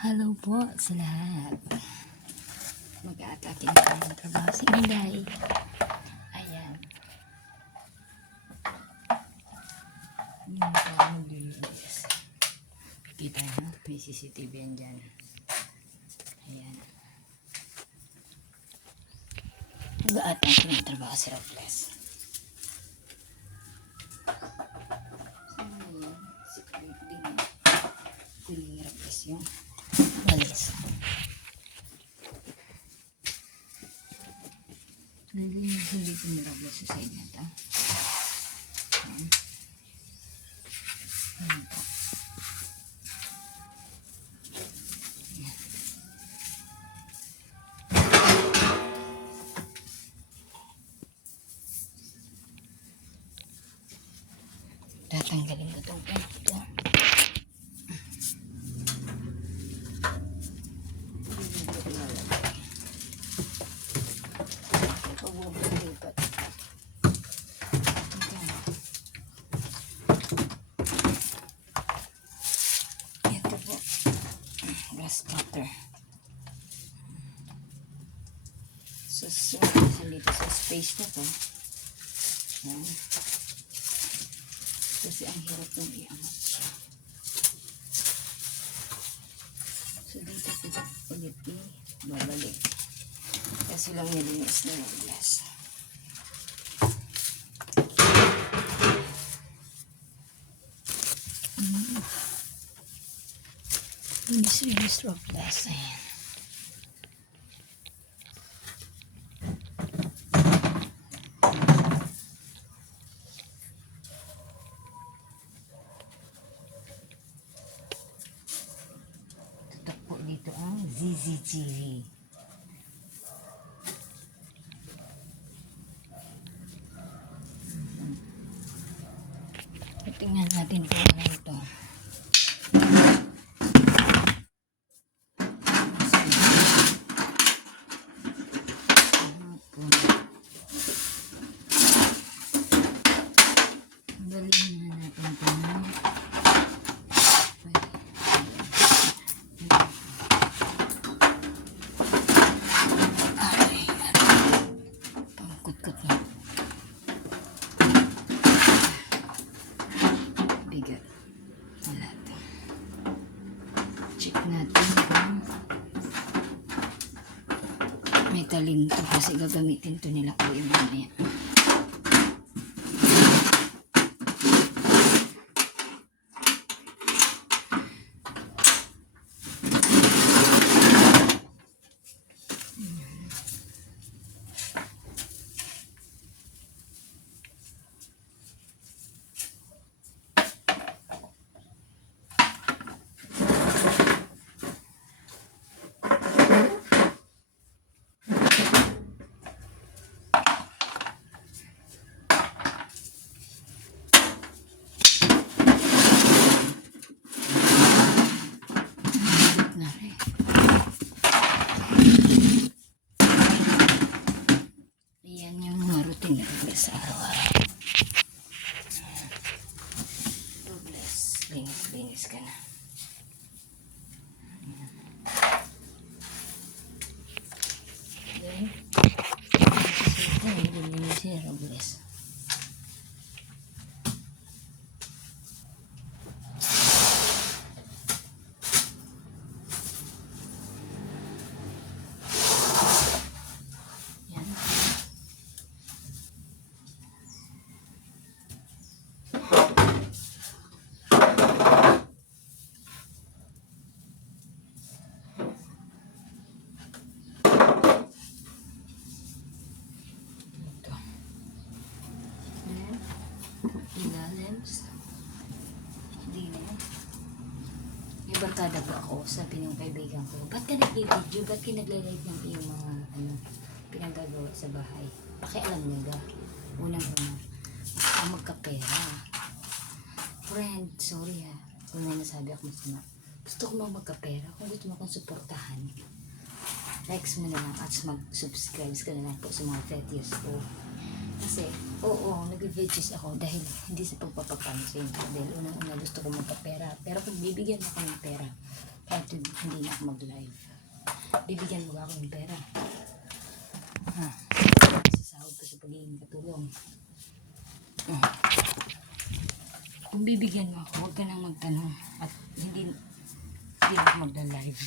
Hello po sa lahat. Mag-aatake na tayo ng trabaho si Inday. Ayan. Yung tayo maglilinis. Kita nyo, may CCTV yan dyan. Ayan. Mag-aatake ng trabaho si Robles. So, ngayon, si Kuling Robles yung walis. Nalilisin dito ni Robles sa side na ito. Ayan po. Ayan. Tatanggalin ko itong ito. Ito po, grass cutter. So, dito sa space na to. Yan. Kasi ang hirap nung iangat siya. So, dito po ulit babalik. Kasi lang nilinis na yung glass. Linis ng glass. Ayan. Tutok po dito ang ZZTV. Tingnan natin kung ano ito. Dalhin na natin ito. Pangkut-kut na. Bigat. Wala ito. Check natin kung may talim to kasi gagamitin to nila ko yung mamaya. Ayan yung mga routine na Robles sa araw-araw. Robles, linis ka na. Then, linis si Robles. Ilalim. Hindi na yan. May barkada po ako. Sabi ng kaibigan ko, ba't ka nag-video? Ba't ka nagla-live ng iyong mga pinanggagawa sa bahay? Pakialam niya ga. Unang-una. Gusto ko magkapera. Friend, sorry ha. Kung may nasabi ako masama. Gusto ko magkapera. Kung gusto mo akong suportahan, likes mo na lang at mag-subscribe ka na lang po sa mga videos ko. Kasi, oo, nag-videos ako dahil hindi sa pagpapapansin. Dahil unang-una gusto ko magkapera. Pero kung bibigyan ako ng pera, Kahit hindi na ako mag-live. Bibigyan mo ba ako ng pera? Ha? Sasahod ko sa pagiging katulong. Kung bibigyan mo ako, huwag ka nang magtanong at hindi na ako magla-live.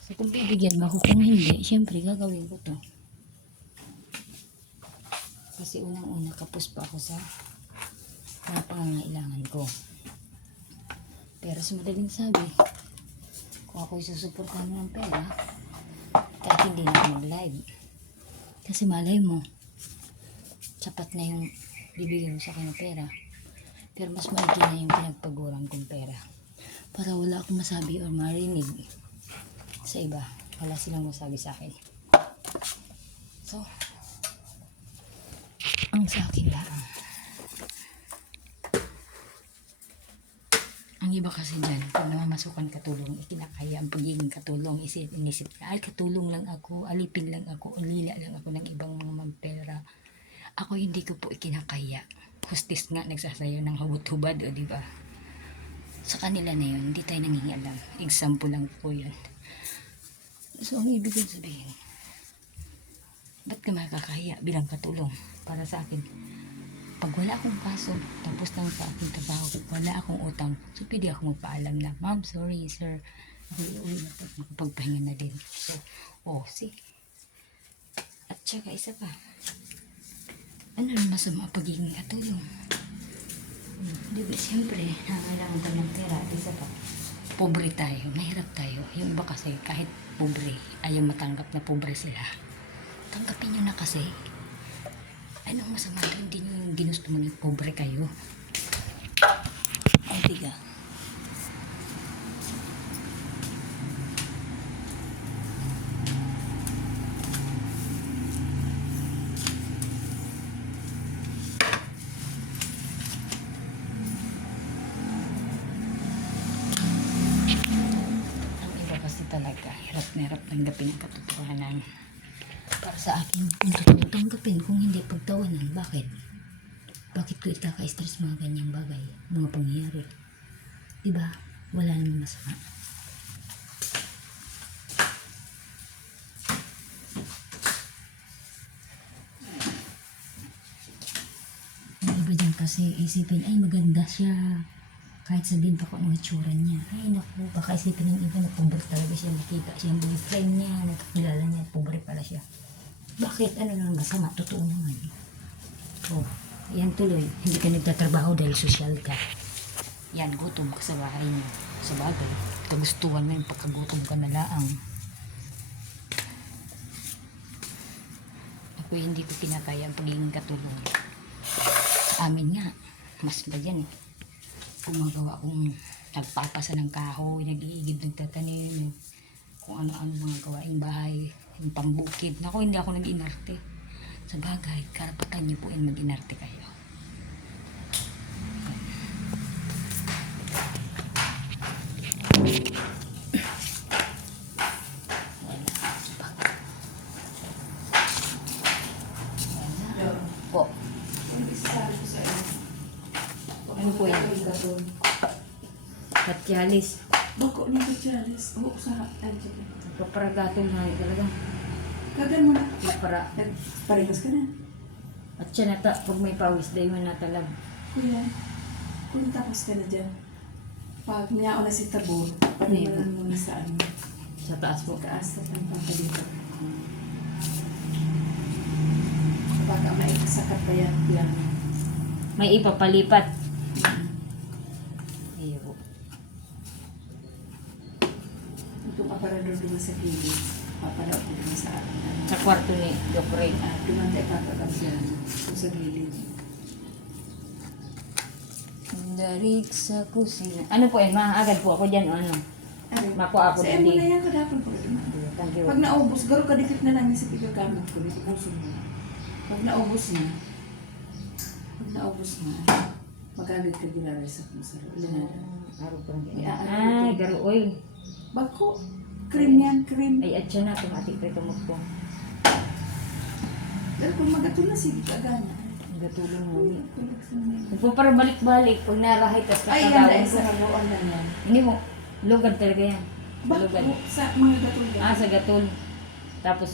So kung bibigyan mo ako, kung hindi, syempre gagawin ko to. Kasi unang-una kapos pa ako sa mga pangangailangan ko. Pero sa madaling sabi, kung ako'y susuportahan ng pera, kahit hindi na ako mag-live. Kasi malay mo, sapat na yung bibigyan mo sa akin ng pera. Pero mas maigi na yung pinagpaguran kong pera. Para wala akong masabi o marinig sa iba. Wala silang masabi sa akin. So, ang sa akin lang. Ang iba kasi dyan, pag namamasukan katulong, ikinakaya ang pagiging katulong, inisip na, ay katulong lang ako, alipin lang ako, ulila lang ako ng ibang mga magpera. Ako hindi ko po ikinakaya. Hustis nga nagsasayo ng hubot-hubad, o diba? Sa kanila na yun, hindi tayo nangingialam. Example lang po yun. So, ang ibig sabihin, ba't ka makakaya bilang katulong para sa akin? Pag wala akong pasok, tapos lang sa aking trabaho, wala akong utang, so pwede ako magpaalam na, ma'am, sorry, sir, ako iuwi na po, makapagpahinga na din. So, sige. At saka isa pa, ano rin masama pagiging katulong? Diba, siyempre, nangailangan tayo ng pera, at isa pa, pobre tayo, mahirap tayo. Yung iba kasi, kahit pobre, ayaw matanggap na pobre sila. Tanggapin nyo na kasi. Anong masama rin din yung ginusto mo ng pobre kayo? Ay, tiga. Ang iba kasi talaga, hirap na hirap tanggapin ang katotohanan. Para sa akin, kung totoo tanggapin, kung hindi pagtawanan, bakit? Bakit ko itaka-stress mga ganyang bagay, mga pangyayari? Diba? Wala namang masama. Yung iba dyan kasi isipin, ay maganda siya. Kahit sabihin pa ko ang itsura niya. Ay naku, baka isipin ng iba na pobre talaga siya. Nakita siya yung boyfriend niya, nakakilala niya, pobre pala siya. Bakit? Ano lang masama? Totoo naman. Yan tuloy. Hindi ka nagtatrabaho dahil sosyal ka. Yan, gutom ka sa bahay niyo. Sa bagay, kagustuhan mo yung pagkagutom ka na laang. Ako hindi ko kinakaya ang pagiging katulong. Sa amin nga, mas ba yan eh. Gumagawa akong nagpapasa ng kahoy, nag-iigib, nagtatanim, kung ano-ano mga gawaing bahay, yung pambukid. Naku, hindi ako nag-inarte. Sa bagay, karapatan niyo po yung mag-inarte kayo. Po. Ano po yan? Katyalis. Bako ni Charles. Oo, sa Angela. Paparagatong hangin talaga. Kagan mo na. Para. Parehas ka na. At siya nata, pag may pawis, dahil mo natalab. Kuya, kung tapos ka na dyan, pag niyaon na si Tabor, panimalan mo na sa ano. Sa taas po. Taas na ang papadito. Baka maisakat pa yan. Yan. May ipapalipat. Iyo po. Itong aparador doon sa gilid, papadaw ko naman sa akin. Sa kwarto ni Doc Ray. Dumantay papagab yan. Sa gilid. Darig sa kusina. Ano po yan? Maagad po ako dyan o ano? Ay, Mako ako sa dali. emo na yan, kadapon po. Thank you. Pag naubos, garo kadikit na lang sa pagkakamot ko, dito puso mo. Pag naubos na, magagad ka dilari sa puso. Araw ko lang Yeah, Ay, garo oil. Bako, cream yan, cream. Ay, at siya na. Tumatik pa itumot ko. Pero kung magato na, sige ka gana. Gatulong mo. Kung para balik-balik, pag narahay, tapos Ay, yan na, kakagawin ko. isa haluan lang yan. Hindi mo. Lugar talaga yan. Lugar. Sa mga gatulad. Ah, sa Gatol. Tapos,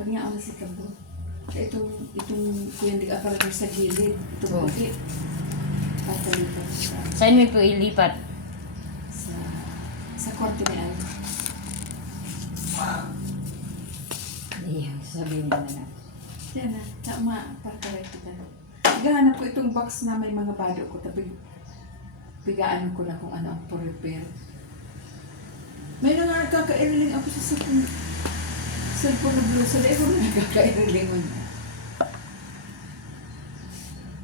Pag nga ako si Tabo. Itong kuya hindi ka parang sa gilid. Itong Oo. puti. Patalipat sa saan mo po ilipat? sa sa korte ni Al. Iya, sabihin mo na. Yan na, tama, pagkaray kita. Naghahanap ko itong box na may mga bado ko, tapos bigaan ko na kung ano ang repair. May nga nagkaka-iriling ako sa cellphone na blue, sa ko na nagkaka-iriling mo na.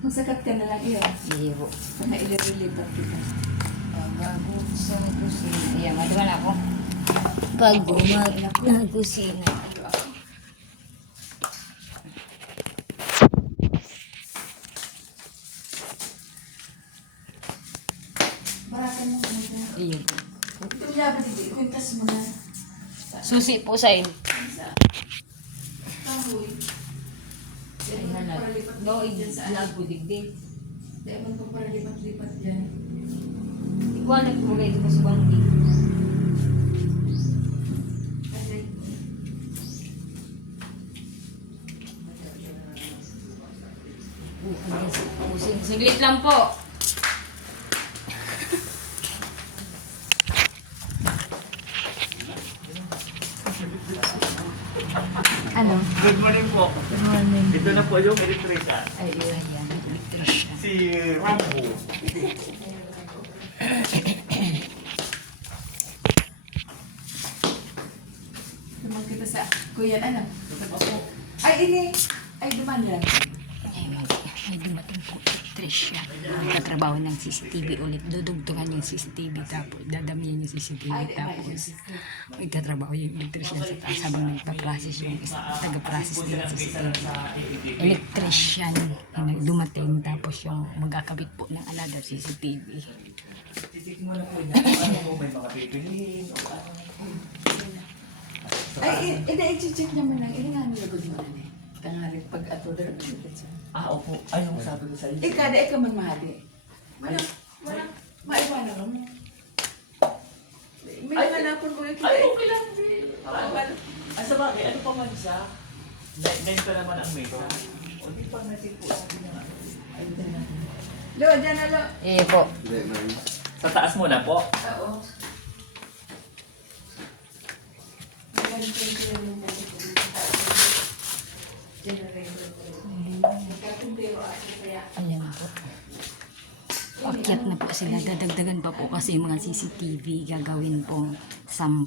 Magsakat ka na lang iyo. Iyo. Kung na-ililipat kita. Bago sa kusina. Iya, madaman ako. Bago na kusina. Barakan mo muna. Iyo. Itong yaban dito, kwintas mo na. Susi po sa in. Kahoy. No, ilag po digdig. Dahil man pa para lipat-lipat dyan. Ikaw nagpulay ito sa bandi. Aray. Saglit lang po. Ano? Good morning po. Good morning. Ito na po yung electrician. Ay, yan. Electrician. Si Rambo. Tumang kita sa kuya, ano? Ay, ini. Ay, duman lang. May dumating po electrician. Nagtatrabaho ng CCTV ulit. Dudugtungan yung CCTV tapos dadamihan yung CCTV tapos magtatrabaho yung electrician sa taas habang nagpa-process yung taga-process ng CCTV. Electrician yung dumating tapos yung magkakabit po ng another CCTV. Titik mo na po na ano mo may mga pipiliin o ano. Ay, i-check naman lang. Ini nga nilagod mo na eh. Tangalit pag ato dara. Opo. Ay, yung sabi ko sa iyo. Ikaw, da ikaw man mahali. Wala. Maiwanan mo. May Ay, hanapon ko yung Ay, okay lang. Maiwanan. Sa bagay, ano pa man siya? Dahil pa naman ang may O di pa natin po sabi niya. Ay, Lo, dyan na lo. Eh po. sa taas muna po. Oo. Magaling ko yung tinanong mo. Generator. Kartundero ako kaya. Ayan po. Akyat na po sila. Dadagdagan pa po kasi yung mga CCTV. Gagawin pong 10.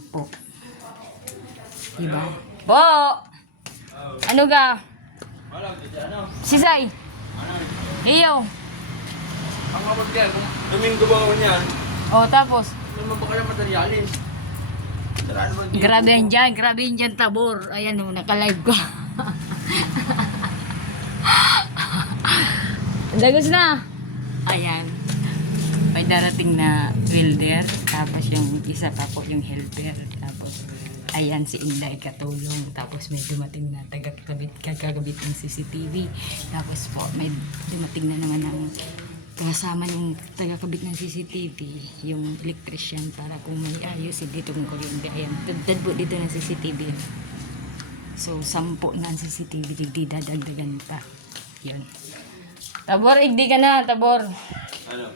Diba? Po! Ano ga? Sisay! Iyo! Ang kapag yan, kung Domingo ba ako niyan, O tapos? naman ba kayo materialis? Daraan mo dito. Grabe yan dyan, Tabor. Ayan o, naka-live ko. Dagos na! Ayan. May darating na welder. Tapos yung isa pa po yung helper. Tapos, ayan si Inday katulong. Tapos may dumating na kagagabit ng CCTV. Tapos po, may dumating na naman ng kasama yung tagakabit ng CCTV, yung electrician para kung may ayos dito kung kuryente. Ayan, tagdad po dito ng CCTV. So, 10 na ang CCTV, di dadagdagan pa. Yun. Tabor, hindi ka na, Tabor. Ano?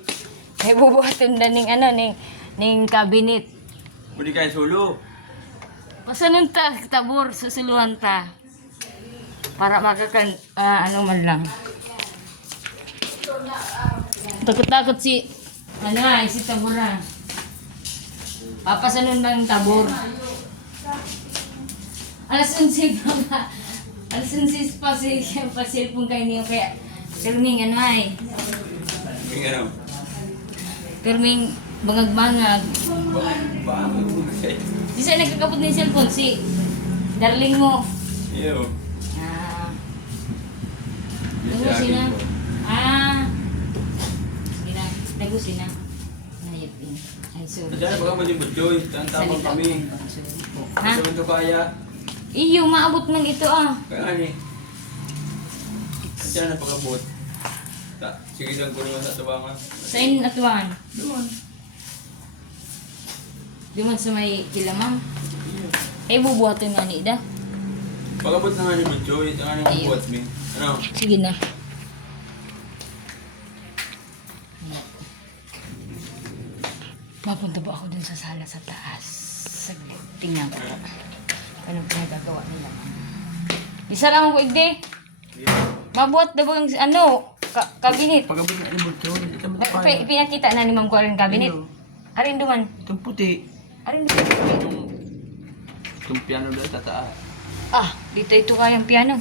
May bubuhaton na ning cabinet. Pwede kayo solo. Pasanon ta, Tabor, susuluhan ta. Para ano man lang. Takot-takot si Tabor na. Papasanon ng Tabor. Alas 11 pa nga. Alas 11 pa cellphone kayo niyo kaya Perming Yung ano? Perming bangag-bangag. Bago kasi. Di sa'yo nagkakapot ng cellphone si darling mo. Iyo. Tagusin na. Sige na. Tagusin na. Nayot din. Ay, sorry. Diyan baka malibot-joy. Tantapang kami. Ha? Sa mga kaya. Iyo, maabot ng ito Kaya ni. Diyan na pagkabot. Sige lang ko naman sa tabangan. Sa inatuan. Doon. Di man sa may kilamang. Eh, bubuhatin nga ni Ida. Pagabot na nga ni Buncho, ito nga ni Ayun. buhat mo. Ano? Sige na. Mapunta ba ako dun sa sala sa taas? Saglit. Tingnan ko. Anong pinagagawa nila? Isa lang ako, Igde. Mabuhat na ba yung kabinet? Pagabot na ni Buncho, ito mo pa. Pinakita na ni Ma'am ko rin kabinet. Arin duman. Itong puti. Arin duman. Itong piano doon tataas. Ah, dito ito kayang piano.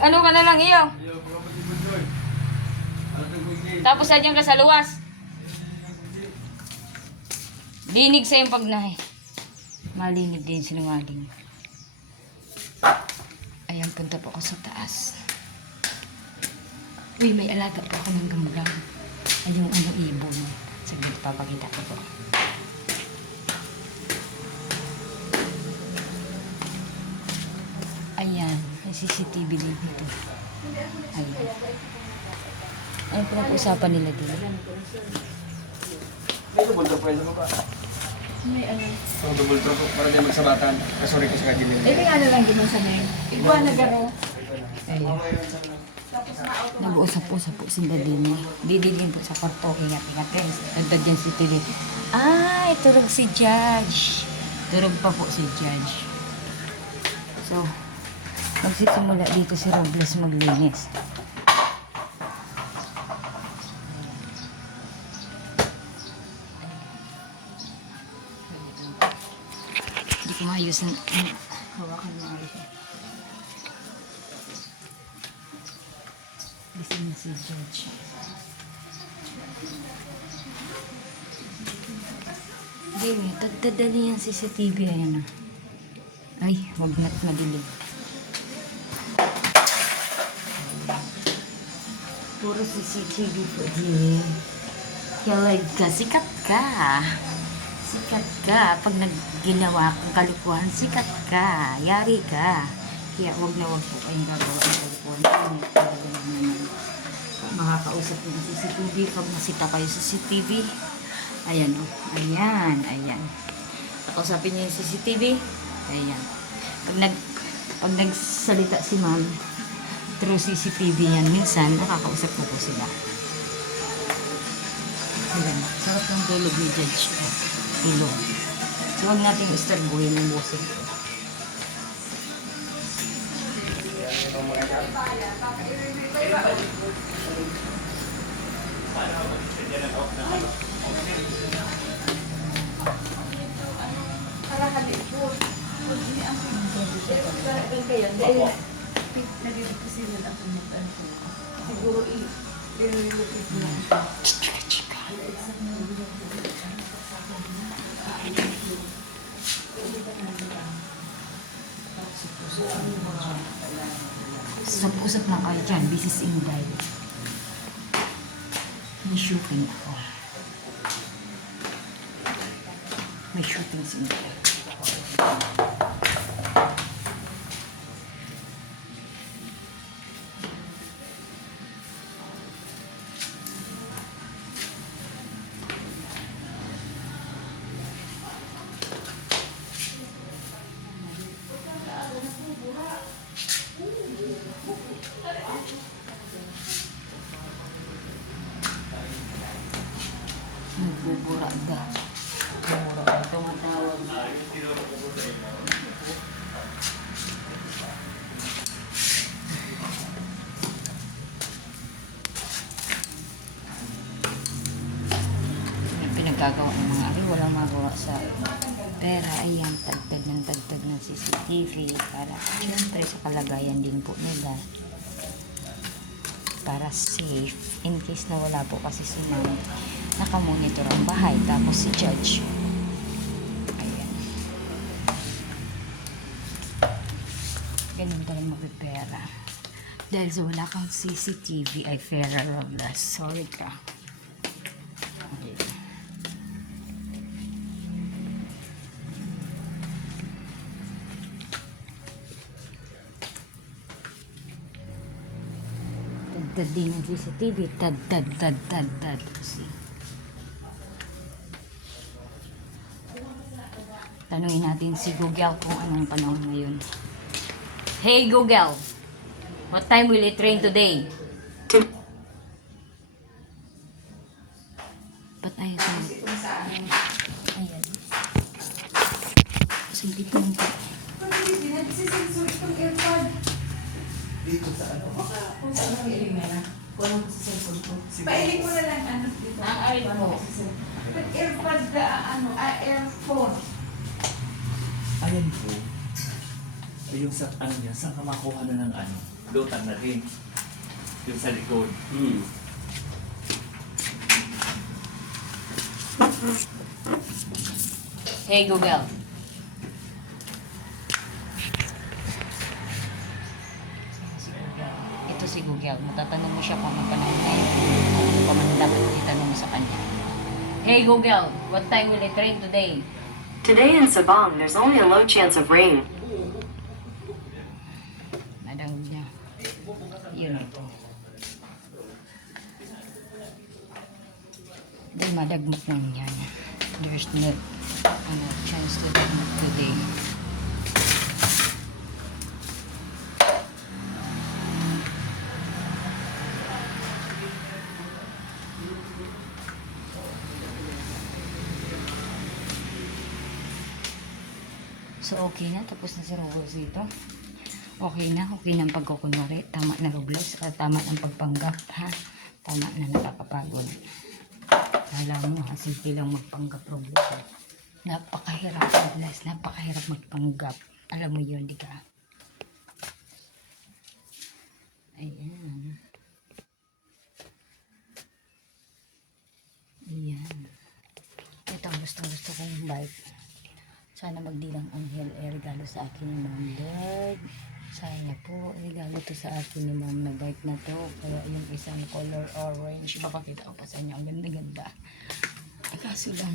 Ano ka na lang iyo. Tapos sadyan ka sa luwas. Linig sa yung pagnahe. Malinig din sinungaling. Ayan, punta po ako sa taas. Uy, may alaga po ako ng gamgam. Ay, yung ibon. Saglit, papakita ko po. Ayan, may CCTV din dito. Ayan. Ano pinag-usapan nila dito? Dito Buncho po sa baba. May ano. Ang double trap para di magsabatan. Kasuri ko sa kagilid. Eh, ano lang ginawa sa name. Igwa na garo. Nag-uusap-usap po sila din. Didilin po sa kwarto. Ingat-ingat. Nagdad yan si Tili. Ah, turog si Judge. Turog pa po si Judge. So, magsisimula dito si Robles maglinis. Hindi ko maayos na hawakan mo ayos. Gising na si Judge. Hindi, tagdadali yung CCTV. Ayan na. Ay, wag na't madilig. Puro CCTV po din. Kaya ka, sikat ka. Sikat ka. Pag nagginawa kong kalikuhan, sikat ka. Yari ka. Kaya wag na wag po kayong gagawa ng kalikuhan. Makakausap po ng CCTV. Pag masita kayo sa CCTV, ayan o. Ayan, ayan. Pakausapin niyo yung CCTV. Ayan. Pag nagsalita si ma'am, through CCTV yan, minsan nakakausap ko sila. Ayan. Sarap ng tulog ni Judge. Tulog. So, huwag natin istarbuhin ng boses ko. Siguro i-repeat lang. Usap lang kayo dyan. This is indirect. May shooting ako. May shooting sa indirect. Nagbubura ba? Bubura ka. Tumatawag. Yung pinagkagawa ng mga ari, walang magawa sa pera. Ayan, tagtag ng CCTV para siyempre sa kalagayan din po nila. Para safe. In case na wala po kasi si ma'am, nakamonitor ang bahay. Tapos si Judge. Ayan. Ganun talagang magpipera. Dahil sa wala kang CCTV ay Farrah Robles. Sorry ka. Ayan. Tad din ang CCTV. Tad. See? Tanungin natin si Google kung anong panahon ngayon. Hey Google, what time will it rain today? Ba't ayaw sa'yo? Kung saan. Ayan. Sige po. Pag hindi nagsisensor itong airpod. Dito sa ano? Kung saan ang iling na lang. Kulang ko sa cellphone ko. Pailing mo na lang ano dito. Ay po. Pag airpod na earphone. Ayan po. Yung sa ano niya, saan ka makuha na ng ano? Lutang na rin. Yung sa likod. Hey Google. Ito si Google. Matatanong mo siya kung ano panahon ngayon. Ano pa man dapat itanong mo sa kanya. Hey Google, what time will it rain today? Today in Sabang, there's only a low chance of rain. Madang niya. Yun ito. Hindi madagmok lang yan. There's no chance to dagmok today. So, okay na. Tapos na si Rogers dito. Okay na ang pagkukunwari. Tama na Roblox. Tama ng pagpanggap, ha? Tama na nakakapagod. Alam mo, ha? Simple lang magpanggap Roblox. Ha? Napakahirap Roblox. Napakahirap magpanggap. Alam mo yun, di ka? Ayan. Ayan. Ito ang gusto kong bike. Sana magdilang anghel regalo sa akin ni Ma'am Lord. Sana po regalo to sa akin ni Ma'am na bike na to. Kaya yung isang color orange. Baka kita ko pa sa inyo. Ang ganda-ganda. Kaso lang,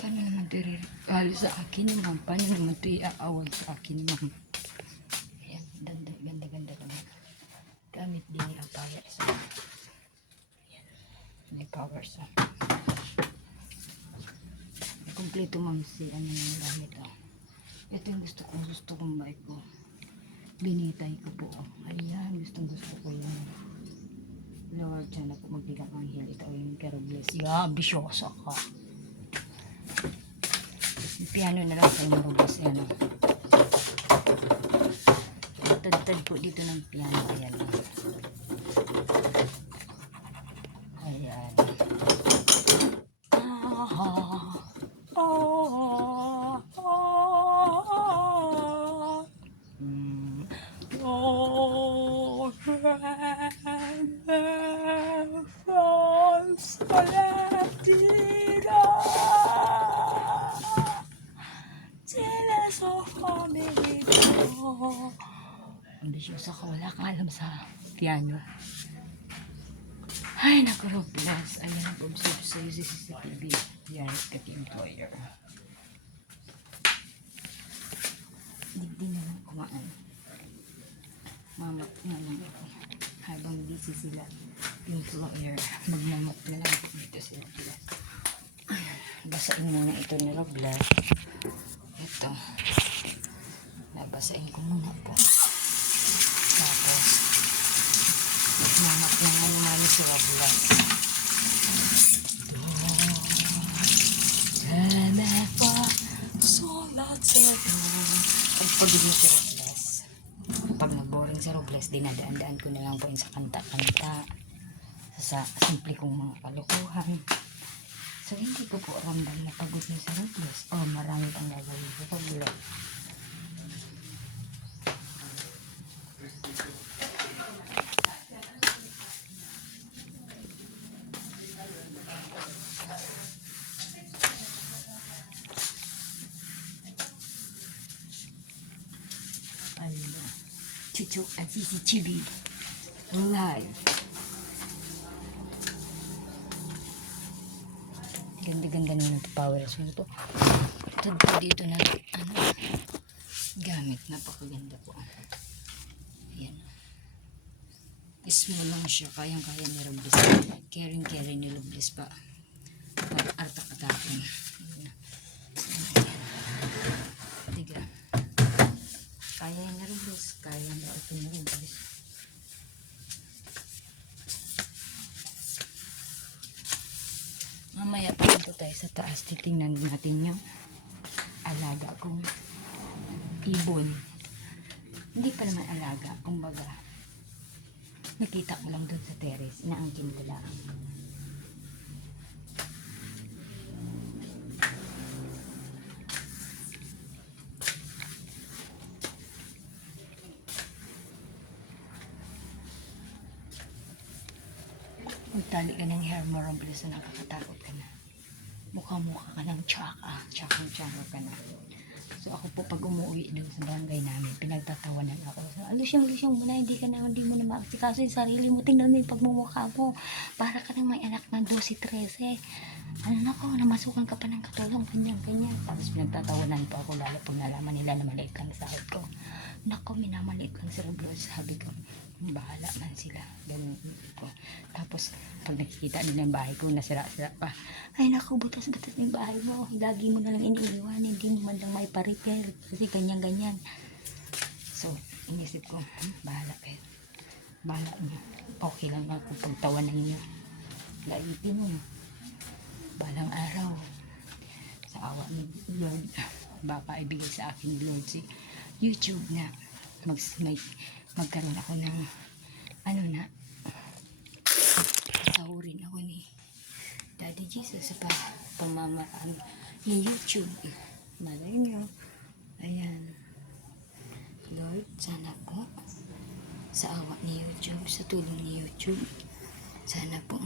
paano naman ito regalo sa akin ni Ma'am? Paano naman ito iaawag sa akin ni Ma'am? Ayan, ganda-ganda naman. Gamit din ang power sa. Ayan, may power sa. Kompleto Ma'am si ano yung gamit ito yung gusto kong bike ko. Binitay ko po. Ayan, gusto ko yun. Lord, sana po magbigang anghel. Ito yung Kerobles. Bisyosa ka. Yung piano na lang sa Kerobles. Ayan o. Tad po dito ng piano. Ayan o. Ayan. Ambisyosa ka, wala kang alam sa piano. Ay, naku, Roblox. Ayan ang observe sa CCTV. Yan, ka-employer. Digdi na lang kumaan. Mamat na lang ako. Habang busy sila, employer, magmamat na lang ako dito sa Roblox. Basain muna ito ni Roblox. Ito. Nabasain ko muna po. Tapos, magmamat na nga naman sa Roblox. Pagpagod sa Roblox. Pag nag-boring sa Roblox, dinadaan-daan ko na lang po yun sa kanta-kanta. Sa simple kong mga kalukuhan. So, hindi ko po ramdam na pagod na sa Roblox. Marami pang gagawin sa Roblox. Chucho at Sisi Chibi live. Ganda-ganda naman ito power so ito. Ito dito na gamit, napakaganda po. Ayan. Small lang siya, kayang-kaya ni Robles. Caring ni Robles pa. Para artak-atakin. Ayan. Kaya na rin guys. Kaya na ito na rin guys. Mamaya punto tayo sa taas. Titingnan natin yung alaga kong ibon. Hindi pa naman alaga. Kumbaga, nakita ko lang doon sa terrace. Inaangkin ko lang. Magtali ka ng hair mo, Robles, na nakakatakot ka na. Mukha-mukha ka ng tsaka. Tsaka ka na. So ako po pag umuwi doon sa barangay namin, pinagtatawanan ako. So, lusyang mo na, hindi mo na maaksikaso yung sarili mo. Tingnan mo yung pagmumukha mo. Para ka nang may anak ng 12-13. Ano na ko, namasukan ka pa ng katulong, ganyan. Tapos pinagtatawanan pa ako, lalo pag nalaman nila na maliit lang sa sahod ko. Nako, minamaliit lang si Robles. Sabi ko, bahala man sila. Ganun ko. Tapos, pag nakikita nila yung bahay ko, nasira-sira pa. Ay nako, butas-butas yung bahay mo. Lagi mo na lang iniiwan. Hindi mo man lang may pa-repair. Kasi ganyan-ganyan. So, inisip ko, bahala kayo. Bahala nyo. Okay lang ako pagtawanan nyo. Gaitin nyo. Balang araw. Sa awa ni Lord, baka ibigay sa akin ni Lord si YouTube na magkaroon ako ng sahurin ako ni Daddy Jesus sa pamamaraan ni YouTube. Malay nyo. Ayan. Lord, sana po sa awa ni YouTube, sa tulong ni YouTube, sana po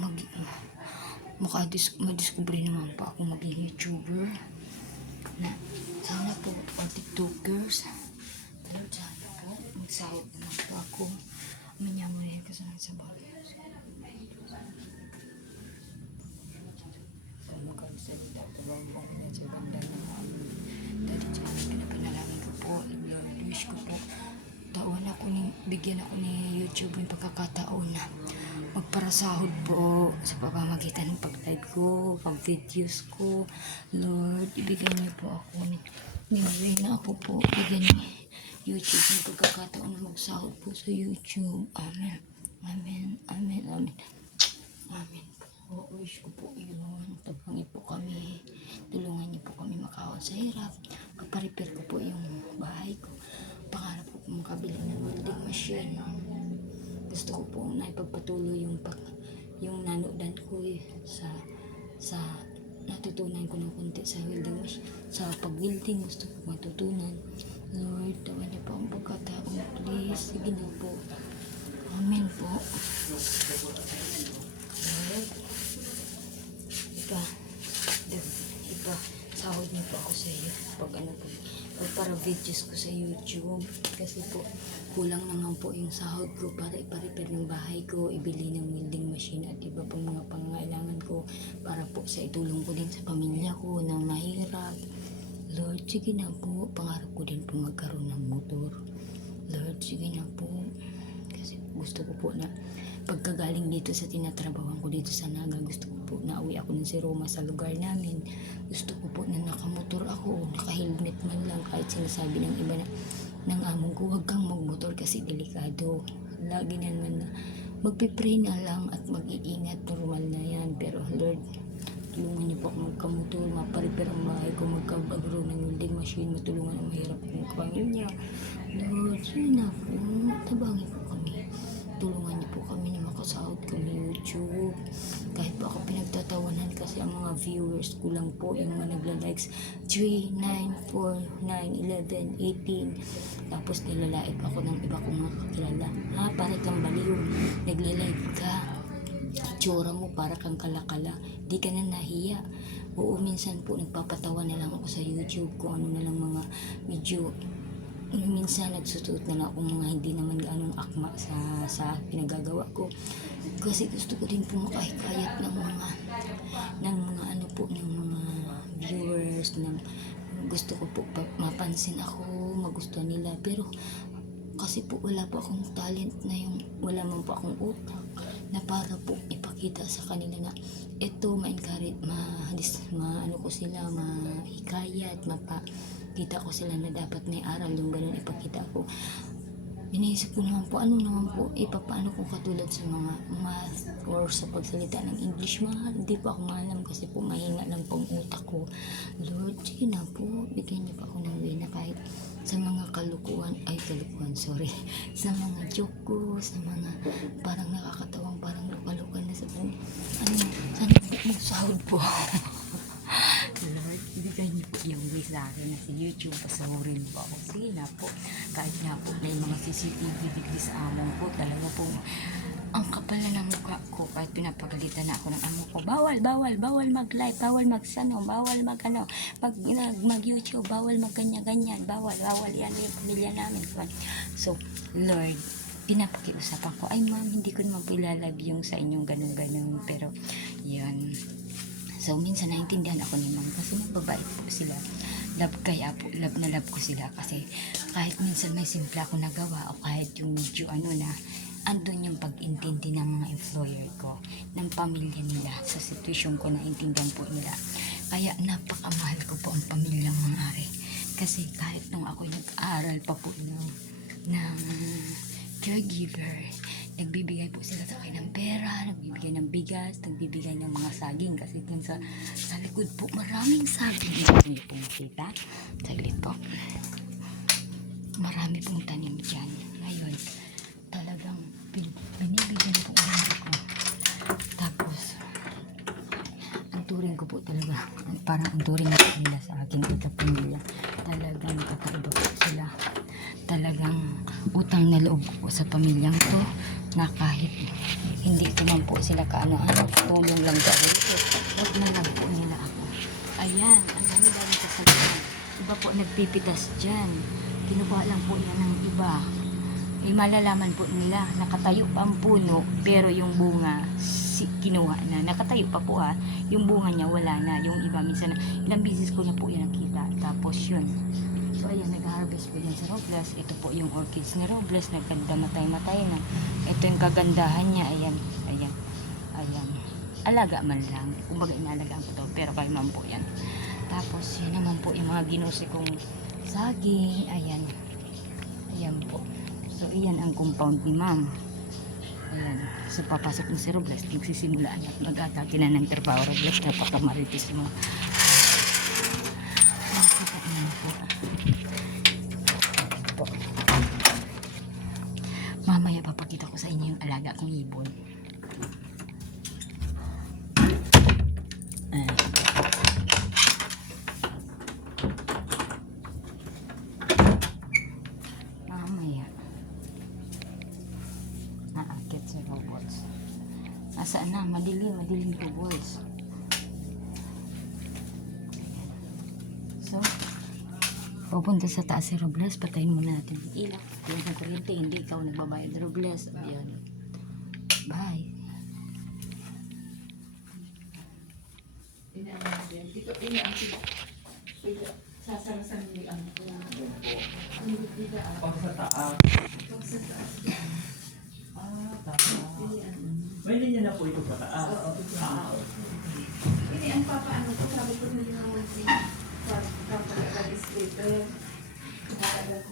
madiscover naman po ako maging YouTuber na sana po o TikTokers. Lord, sana po magsahod naman po ako. Manyamuhin ko sa bagay. Magkasalita ito ba ang pangyayon sa ganda ng amin. Dahil dyan, pinapanalangin ko po. Lord, wish ko po bigyan ako ni YouTube yung pagkakataon na magparasahod po sa pamamagitan ng pag-live ko, pag-videos ko. Lord, ibigyan niyo po ako na ako po bigyan ni YouTube yung pagkakataon na magsahod po sa YouTube. Amen. Amen. Amen. Amen. Amen. O, wish ko po yun. Tabangin po kami. Tulungan niyo po kami makawal sa hirap. Pagpa-repair ko po yung bahay ko. Pangarap ko makabili ng welding machine. Gusto ko po na ipagpatuloy yung nanodan ko sa natutunan ko ng konti sa welding machine. Sa pag-welding gusto ko matutunan. Lord, tawan niyo po ang pagkataon. Please, sige na po. Amen po. Lord, sahod niyo po ako sa iyo pag para videos ko sa YouTube kasi po kulang naman po yung sahod ko para ipa-repair ng bahay ko, ibili ng welding machine at iba pang mga pangangailangan ko para po sa itulong ko din sa pamilya ko na mahirap. Lord, sige na po, pangarap ko din po magkaroon ng motor. Lord, sige na po, kasi gusto ko po na pagkagaling dito sa tinatrabahoan ko dito sa Naga, gusto ko po na uwi ako ng si Roma sa lugar namin. Gusto ko po na nakamotor ako, naka-helmet man lang, kahit sinasabi ng iba ng among ko, huwag kang magmotor kasi delikado. Lagi na naman na magpipray na lang at mag-iingat, normal na yan. Pero Lord, tulungan niyo po ako magkamotor, maparepair ang bahay ko, magkabagro ng welding machine, matulungan ang mahirap kong pamilya. Lord, yun na po, tabangin po kami. Tulungan niyo po kami na makasahod kami YouTube. Kahit po ako pinagtatawanan kasi ang mga viewers ko lang po, yung mga nagla-likes 3, 9, 4, 9, 11, 18. Tapos nilalait ako ng iba kong mga kakilala. Ha, para kang baliw. Nagla-like ka. Itsura mo para kang kalakala. Di ka na nahiya. Oo, minsan po nagpapatawa na lang ako sa YouTube kung ano na lang mga video. Minsan nagsusuot na lang akong mga hindi naman gaanong akma sa pinagagawa ko kasi gusto ko din po makahikayat ng mga viewers na gusto ko po mapansin ako, magustuhan nila, pero kasi po wala po akong talent na wala man po akong utak na para po ipakita sa kanila na ito ma-encourage, ko sila, mahikayat, ipakita ko sila na dapat may aral yung ganun ipakita ko. Iniisip ko naman po, ano naman po, paano ko katulad sa mga math or sa pagsalita ng English, hindi pa ako maalam kasi po mahina lang pong utak ko. Lord, sige na po, bigyan niyo pa ako ng way na kahit sa mga kalukuhan, sorry, sa mga joke ko, sa mga parang nakakatawang, parang lukalukan na sa sana po magsahod po. Lord, bigyan niyo po yung way sa akin na si YouTube, pasunurin po ako. Sige na po, kahit nga po may mga CCTV digdi sa amon ko, talaga po, ang kapal na ng mukha ko, kahit pinapagalitan na ako ng amo ko, bawal mag-live, bawal mag-sano, bawal mag-YouTube, bawal mag-ganyan-ganyan, bawal yan yung pamilya namin. So, Lord, pinapakiusapan ko, ay ma'am, hindi ko naman po ilalove yung sa inyong ganun-ganun, pero, yun. So, minsan naintindihan ako ni ma'am kasi mababait po sila. Love na love ko sila kasi kahit minsan may simple ako nagawa o kahit yung medyo na andun yung pag-intindi ng mga employer ko, ng pamilya nila, sa sitwasyon ko, naintindihan po nila. Kaya napakamahal ko po ang pamilyang mga ari. Kasi kahit nung ako nag-aaral pa po ng caregiver, nagbibigay po sila sa akin ng pera, nagbibigay ng bigas, nagbibigay ng mga saging kasi dun sa likod po maraming saging. Hindi niyo po makita. Saglit po. Marami pong tanim dyan. Ngayon, talagang binibigyan po ko. Tapos, ang turing ko po talaga, parang ang turing nila sa akin ito pamilya. Talagang kakaiba po sila. Talagang utang na loob po sa pamilyang to na kahit hindi ko man po sila tulong lang gawin ko. Huwag na lang po nila ako. Ayan, ang dami-dami sasabihin. Iba po nagpipitas dyan. Kinukuha lang po yan ng iba. Malalaman po nila, nakatayo pa ang puno, pero yung bunga, kinuha na. Nakatayo pa po yung bunga niya, wala na. Yung iba, minsan, ilang bisis ko na po yan nakita. Tapos yun. So, ayan, nag-harvest po din sa Robles. Ito po yung orchids ni Robles. Nagkanda matay-matay na. Ito yung kagandahan niya. Ayan. Alaga man lang. Kumbaga, inalagaan ko to. Pero kay ma'am po yan. Tapos, yun naman po yung mga ginusi kong saging. Ayan. Ayan po. So, iyan ang compound ni ma'am. Ayan. So, papasok na si Robles. Magsisimulaan at mag-atake na ng trabaho. Robles, napakamaritis mo. Mamaya papakita ko sa inyo yung alaga kong ibon. Mamaya naakit si robots. Nasaan na? Madilim to boys. So, pupunta sa taas si Robles, patayin muna natin yung ilaw. Yung sa kuryente, hindi ikaw nagbabayad Robles. Ayun. Bye. Dito, ini ang sasarasan ni ang Pag sa taas. May linya na po ito sa taas. ini ang papaano ko, sabi ko na yung si pag-speaker.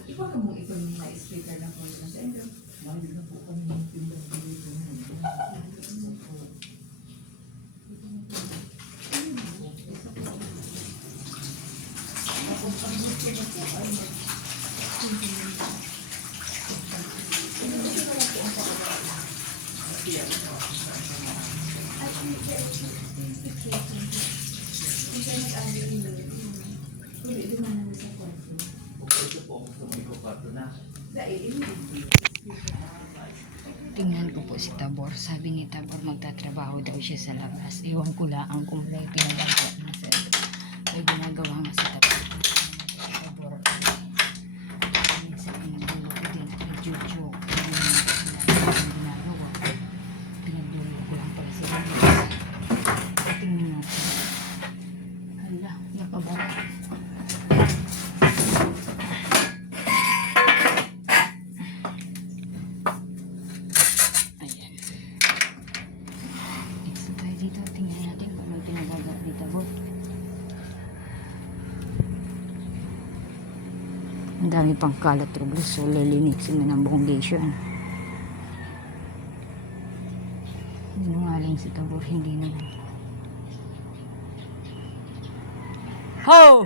Iba ka mo ito yung speaker na po yung sender. Mahal na po kami ng tindang dito. Ito po ang sumiko parto na. Tingnan ko po si Tabor. Sabi ni Tabor magtatrabaho daw siya sa labas. Ewan ko lang kung may pinagagawa na sa may ginagawa nga si Tabor. Minsan pinagdulo ko din kay Jojo. Ang ginagawa. Pinagdulo ko lang pala sila. Tingnan natin. Hala, nakabara. Ang dami pang kalat Robles. So, lilinisin na ng buong station. Sinungaling si Tabor. Hindi na. Ho!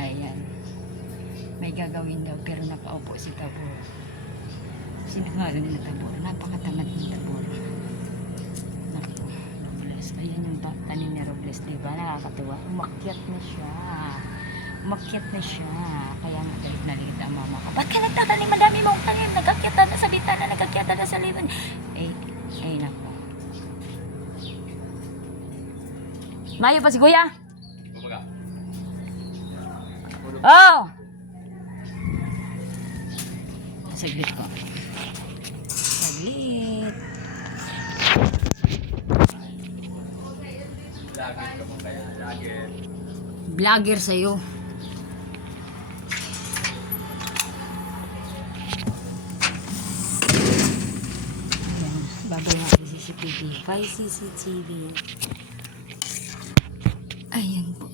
Ayan. May gagawin daw pero nakaupo si Tabor. Sinungaling na Tabor. Napakatamad ni Tabor. Naku, Robles. Ayan yung tanim ni Robles. Diba? Nakakatuwa. Umakyat na siya. Umakyat na siya. Kaya nga galit na galit ang mama ko. Ba't ka nagtatanim? Madami mong tanim. Nagkakyata na sa bitana. Nagkakyata na sa libon. Ay naku. Mayo pa si Kuya? Kumbaga. Oh! Saglit ko. Saglit. Lagit ka mo kaya. Lagit. Vlogger sa'yo. Ayan, babay natin CCTV. Bye CCTV. Ayan po.